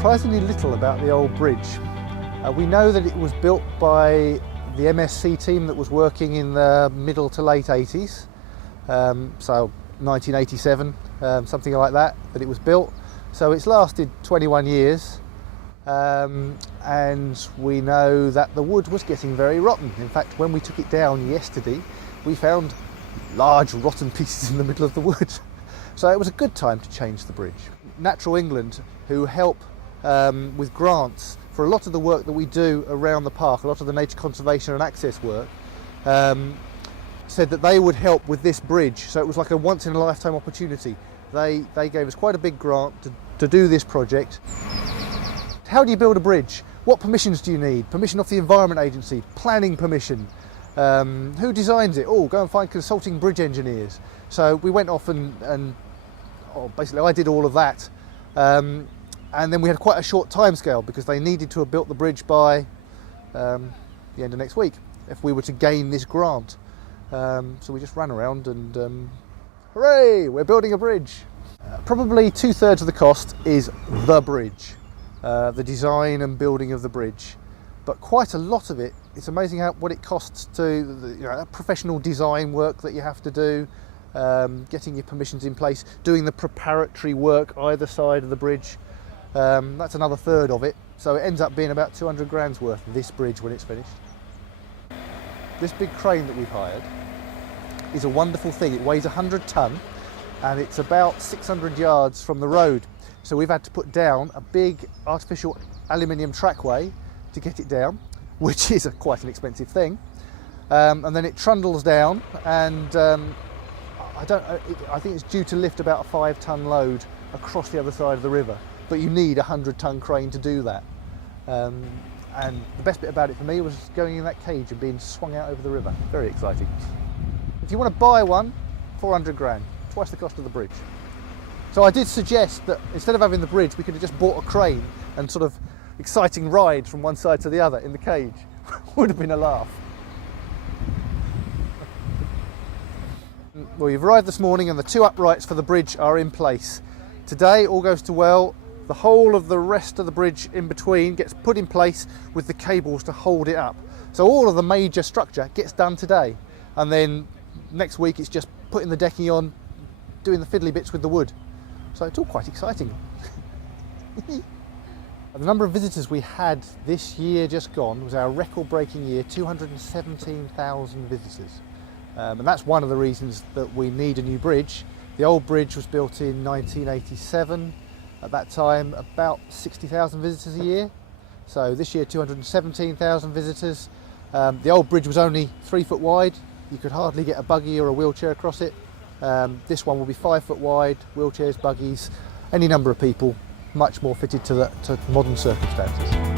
surprisingly little about the old bridge. We know that it was built by the MSC team that was working in the middle to late 80s, so 1987, something like that it was built. So it's lasted 21 years, and we know that the wood was getting very rotten. In fact, when we took it down yesterday, we found large rotten pieces in the middle of the wood. So it was a good time to change the bridge. Natural England, who help with grants for a lot of the work that we do around the park, a lot of the nature conservation and access work, said that they would help with this bridge. So it was like a once in a lifetime opportunity. They gave us quite a big grant to do this project. How do you build a bridge? What permissions do you need? Permission off the Environment Agency, planning permission. Who designs it? Oh, go and find consulting bridge engineers. So we went off and basically I did all of that. And then we had quite a short time scale because they needed to have built the bridge by the end of next week if we were to gain this grant. So we just ran around and hooray, we're building a bridge. Probably 2/3 of the cost is the bridge, the design and building of the bridge. But quite a lot of it, it's amazing what it costs to, professional design work that you have to do, getting your permissions in place, doing the preparatory work either side of the bridge. That's another third of it. So it ends up being about 200 grand's worth, this bridge, when it's finished. This big crane that we've hired is a wonderful thing. It weighs 100 tonne and it's about 600 yards from the road. So we've had to put down a big artificial aluminium trackway to get it down, which is quite an expensive thing. And then it trundles down and I think it's due to lift about a 5-tonne load across the other side of the river. But you need a 100-tonne crane to do that. And the best bit about it for me was going in that cage and being swung out over the river. Very exciting. If you want to buy one, 400 grand, twice the cost of the bridge. So I did suggest that instead of having the bridge, we could have just bought a crane and sort of exciting ride from one side to the other in the cage. Would have been a laugh. Well, you've arrived this morning and the 2 uprights for the bridge are in place. Today, all goes to well. The whole of the rest of the bridge in between gets put in place with the cables to hold it up. So all of the major structure gets done today. And then next week it's just putting the decking on, doing the fiddly bits with the wood. So it's all quite exciting. The number of visitors we had this year just gone was our record-breaking year, 217,000 visitors. And that's one of the reasons that we need a new bridge. The old bridge was built in 1987. At that time, about 60,000 visitors a year. So this year, 217,000 visitors. The old bridge was only 3 foot wide. You could hardly get a buggy or a wheelchair across it. This one will be 5 foot wide, wheelchairs, buggies, any number of people, much more fitted to modern circumstances.